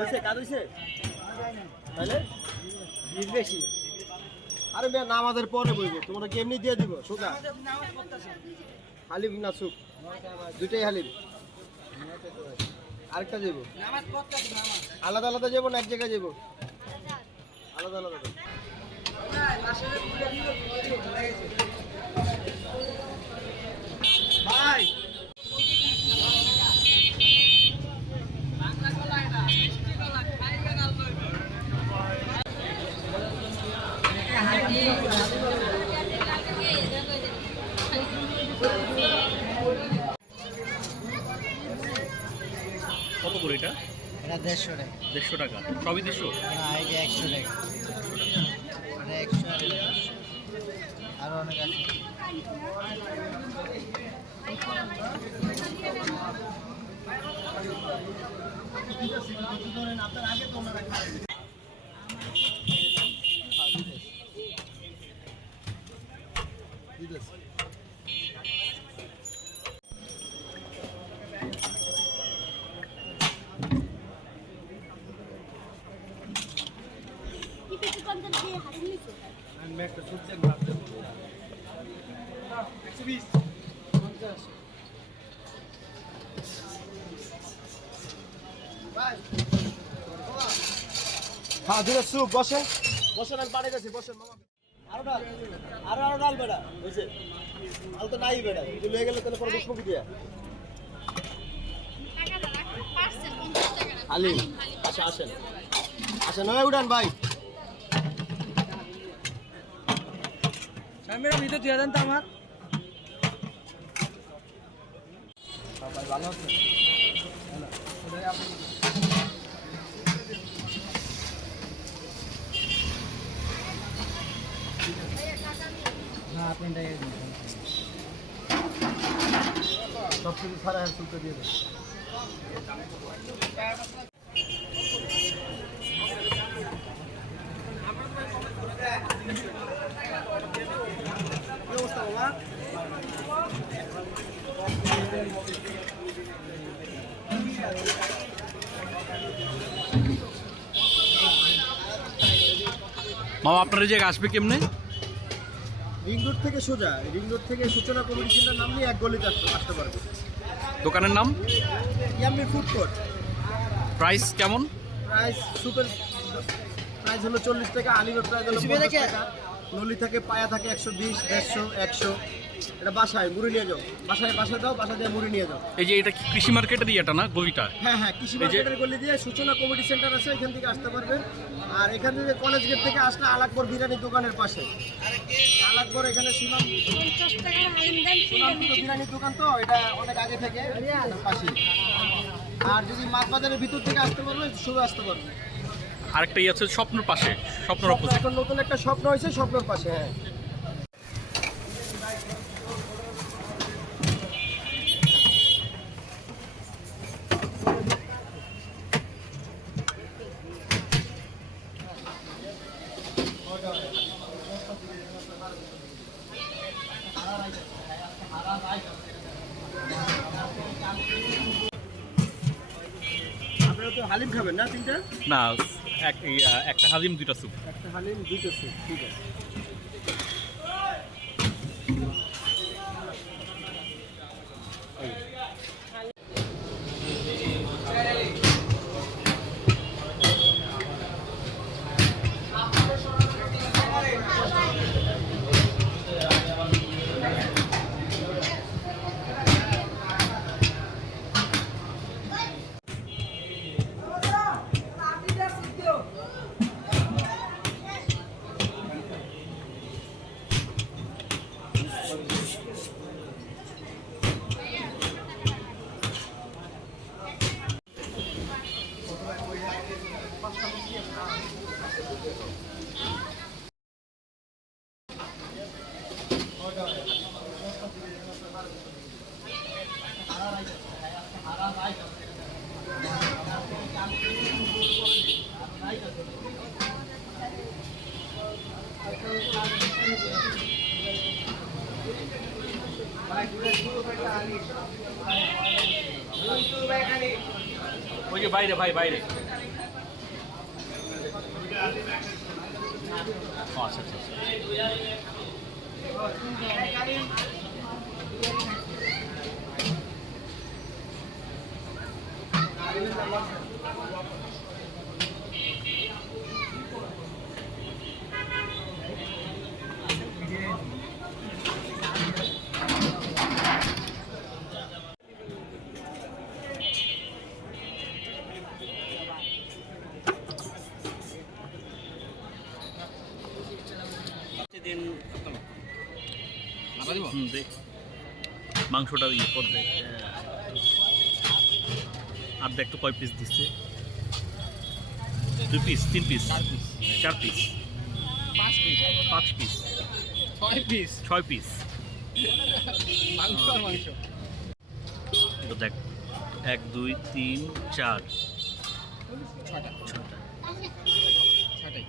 হয়েছে কাজ হয়েছে তাহলে বেশি আরে বে নামাজের পরে বইবে তোমরা কি এমনি দিয়ে দিব? সোজা হালিম না সুপ দুইটাই হালিম। আরেকটা যাব নামাজ আলাদা আলাদা যাব না এক জায়গায় যাব আলাদা আলাদা। ভাই কত করে এটা? এটা দেড়শো টাকা। দেড়শো টাকা। সবই দেড়শো? না এটা একশো টাকা। একশো আর এটা দেড়শো। আরও অনেক আছে। কিছু হ্যাঁ দুটো স্যুপ বসেন বসেন আমি পাড়ে গেছি বসেন মামা। আরও ডাল আরও আরও ডাল বুঝছে তো নাই বেড়া তুই লয়ে গেলে তাহলে পরে বসবো কি দিয়া? হালিম। আচ্ছা আসেন। আসেন নয় উঠান ভাই। স্বামীরা ভিতরে দিয়ে দেন তো আমার। না, আপনি এটাই দিন। সব কিছু সারা হ্যাঁ শুনতে দিয়ে কি মামা আপনার জায়গায় আসবে কেমনে? রিং রোড থেকে সোজা রিং রোড থেকে সূচনা কমিটি সেন্টার নাম নিয়ে এক গলিতে আসতে আসতে পারবে। দোকানের নাম? Yummy food court. প্রাইস কেমন? প্রাইস সুপার প্রাইস হলো চল্লিশ টাকা আলিমের প্রাইস হলো টাকা। নলি থাকে পায়া থাকে একশো বিশ দেড়শো একশো। এটা বাসায় মুড়ি নিয়ে যাও। বাসায় বাসায় দাও বাসা দিয়ে মুড়ি নিয়ে যাও। এই যে এটা কৃষি মার্কেটের ইয়েটা না গলিটা হ্যাঁ হ্যাঁ কৃষি মার্কেটের গলি দিয়ে সূচনা কমিটি সেন্টার আছে এখান থেকে আসতে পারবে। আর এখান থেকে কলেজ গেট থেকে আসলে আলাকপুর বিরিয়ানি দোকানের পাশে। আলাকপুর এখানে সুনাম সুনাম বিরিয়ানির দোকান তো এটা অনেক আগে থেকে পাশে আর যদি মাছ বাজারের ভিতর থেকে আসতে পারবে শুধু আসতে পারবে। আরেকটা ইয়ে আছে স্বপ্নর পাশে স্বপ্নর অপোজিট। এখন নতুন একটা স্বপ্ন হয়েছে স্বপ্নের পাশে হ্যাঁ। আপনারা তো হালিম খাবেন না তিনটা? না একটা হালিম দুইটা স্যুপ। একটা হালিম দুটো স্যুপ ঠিক আছে। ওই যে বাইরে ভাই বাইরে। আচ্ছা আচ্ছা।, আচ্ছা। আচ্ছা। মাংসটা ইয়ে কর হ্যাঁ। আর দেখ তো কয় পিস দিচ্ছে দুই পিস তিন পিস চার পিস পাঁচ পিস পাঁচ পিস ছয় পিস ছয় পিস মাংস দেখ এক দুই তিন চার। ছটা ছটা ছটাই